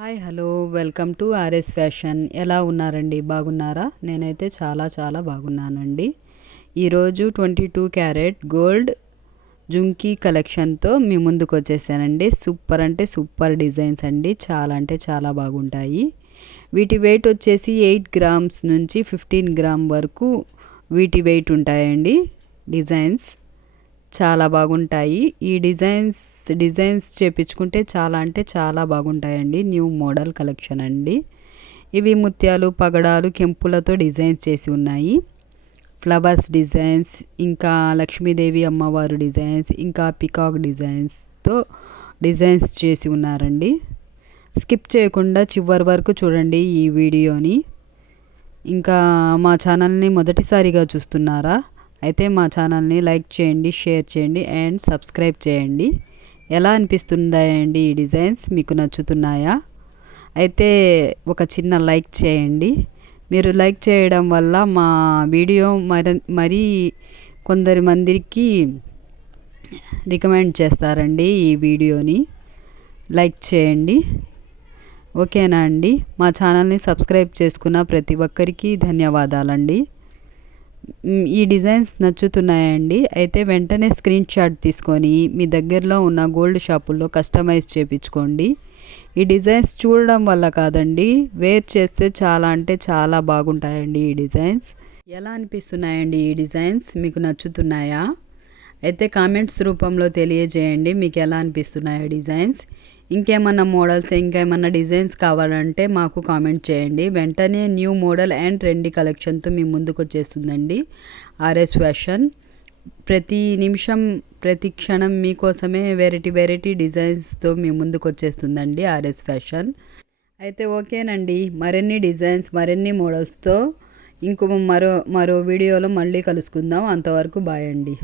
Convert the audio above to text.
Hi hello welcome to RS fashion. ఎలా ఉన్నారండి? బాగున్నారా? నేనైతే చాలా బాగున్నానండి. ఈరోజు 22 క్యారెట్ గోల్డ్ జుంకీ కలెక్షన్తో మీ ముందుకు వచ్చేసానండి. సూపర్ అంటే సూపర్ డిజైన్స్ అండి. చాలా అంటే చాలా బాగుంటాయి. వీటి వెయిట్ వచ్చేసి 8 గ్రామ్స్ నుంచి 15 గ్రామ్ వరకు వీటి వెయిట్ ఉంటాయండి. డిజైన్స్ చాలా బాగుంటాయి. ఈ డిజైన్స్ చేపించుకుంటే చాలా అంటే చాలా బాగుంటాయండి. న్యూ మోడల్ కలెక్షన్ అండి. ఇవి ముత్యాలు, పగడాలు, కెంపులతో డిజైన్స్ చేసి ఉన్నాయి. ఫ్లవర్స్ డిజైన్స్, ఇంకా లక్ష్మీదేవి అమ్మవారు డిజైన్స్, ఇంకా పికాక్ డిజైన్స్తో డిజైన్స్ చేసి ఉన్నారండి. స్కిప్ చేయకుండా చివరి వరకు చూడండి ఈ వీడియోని. ఇంకా మా ఛానల్ని మొదటిసారిగా చూస్తున్నారా? అయితే మా ఛానల్ని లైక్ చేయండి, షేర్ చేయండి అండ్ సబ్స్క్రైబ్ చేయండి. ఎలా అనిపిస్తుందండి ఈ డిజైన్స్? మీకు నచ్చుతున్నాయా? అయితే ఒక చిన్న లైక్ చేయండి. మీరు లైక్ చేయడం వల్ల మా వీడియో మరీ కొందరి మందికి రికమెండ్ చేస్తారండి ఈ వీడియోని. లైక్ చేయండి. ఓకేనా అండి? మా ఛానల్ని సబ్స్క్రైబ్ చేసుకున్న ప్రతి ఒక్కరికి ధన్యవాదాలండి. ఈ డిజైన్స్ నచ్చుతున్నాయండి. అయితే వెంటనే స్క్రీన్ షాట్ తీసుకొని మీ దగ్గరలో ఉన్న గోల్డ్ షాపుల్లో కస్టమైజ్ చేయించుకోండి. ఈ డిజైన్స్ చూడడం వల్ల కాదండి, వేర్ చేస్తే చాలా అంటే చాలా బాగుంటాయండి ఈ డిజైన్స్. ఎలా అనిపిస్తున్నాయండి ఈ డిజైన్స్? మీకు నచ్చుతున్నాయా? అయితే కామెంట్స్ రూపంలో తెలియజేయండి మీకు ఎలా అనిపిస్తున్నాయో డిజైన్స్. ఇంకేమన్నా మోడల్స్, ఇంకేమన్నా డిజైన్స్ కావాలంటే మాకు కామెంట్ చేయండి. వెంటనే న్యూ మోడల్ అండ్ ట్రెండీ కలెక్షన్తో మీ ముందుకు వచ్చేస్తుందండి ఆర్ఎస్ ఫ్యాషన్. ప్రతి నిమిషం, ప్రతి క్షణం మీకోసమే వెరైటీ డిజైన్స్తో మీ ముందుకు వచ్చేస్తుందండి ఆర్ఎస్ ఫ్యాషన్. అయితే ఓకేనండి, మరిన్ని డిజైన్స్, మరిన్ని మోడల్స్తో మరో వీడియోలో మళ్ళీ కలుసుకుందాం. అంతవరకు బాయ్ అండి.